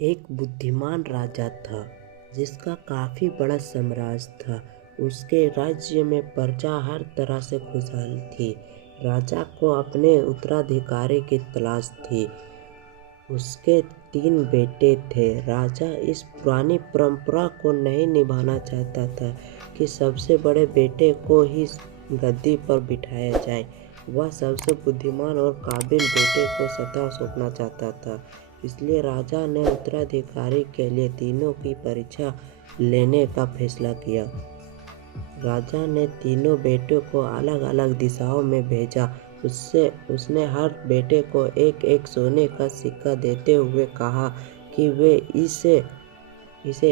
एक बुद्धिमान राजा था जिसका काफ़ी बड़ा साम्राज्य था। उसके राज्य में प्रजा हर तरह से खुशहाल थी। राजा को अपने उत्तराधिकारी की तलाश थी। उसके 3 बेटे थे। राजा इस पुरानी परंपरा को नहीं निभाना चाहता था कि सबसे बड़े बेटे को ही गद्दी पर बिठाया जाए। वह सबसे बुद्धिमान और काबिल बेटे को सत्ता सौंपना चाहता था। इसलिए राजा ने उत्तराधिकारी के लिए तीनों की परीक्षा लेने का फैसला किया। राजा ने तीनों बेटों को अलग अलग दिशाओं में भेजा। उसने हर बेटे को एक एक सोने का सिक्का देते हुए कहा कि वे इसे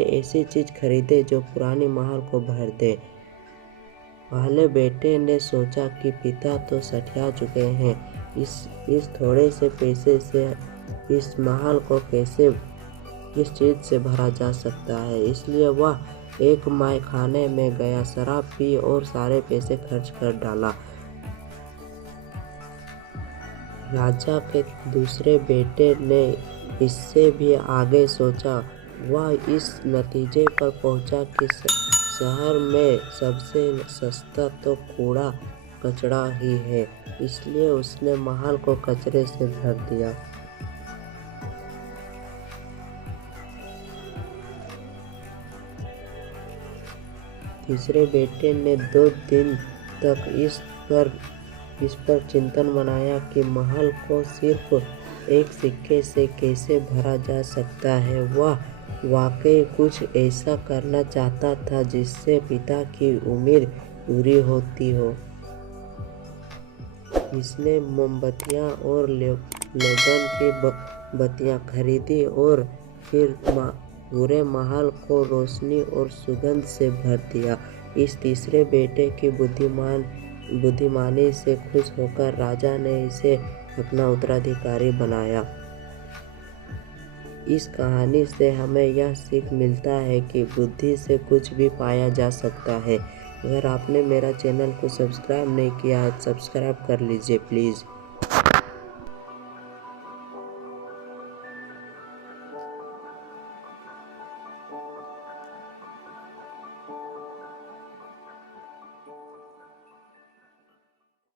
ऐसी चीज खरीदे जो पुरानी महल को भर दे। पहले बेटे ने सोचा कि पिता तो सठिया चुके हैं, इस थोड़े से पैसे से इस महल को कैसे किस चीज से भरा जा सकता है। इसलिए वह एक खाने में गया, शराब पी और सारे पैसे खर्च कर डाला। राजा के दूसरे बेटे ने इससे भी आगे सोचा। वह इस नतीजे पर पहुंचा कि शहर में सबसे सस्ता तो कूड़ा कचरा ही है। इसलिए उसने महल को कचरे से भर दिया। तीसरे बेटे ने 2 दिन तक इस पर चिंतन बनाया कि महल को सिर्फ एक सिक्के से कैसे भरा जा सकता है। वह वाकई कुछ ऐसा करना चाहता था जिससे पिता की उम्मीद पूरी होती हो। इसने मोमबत्तियां और लेबन की बत्तियां खरीदी और फिर पूरे महल को रोशनी और सुगंध से भर दिया। इस तीसरे बेटे की बुद्धिमानी से खुश होकर राजा ने इसे अपना उत्तराधिकारी बनाया। इस कहानी से हमें यह सीख मिलता है कि बुद्धि से कुछ भी पाया जा सकता है। अगर आपने मेरा चैनल को सब्सक्राइब नहीं किया है, सब्सक्राइब कर लीजिए प्लीज़।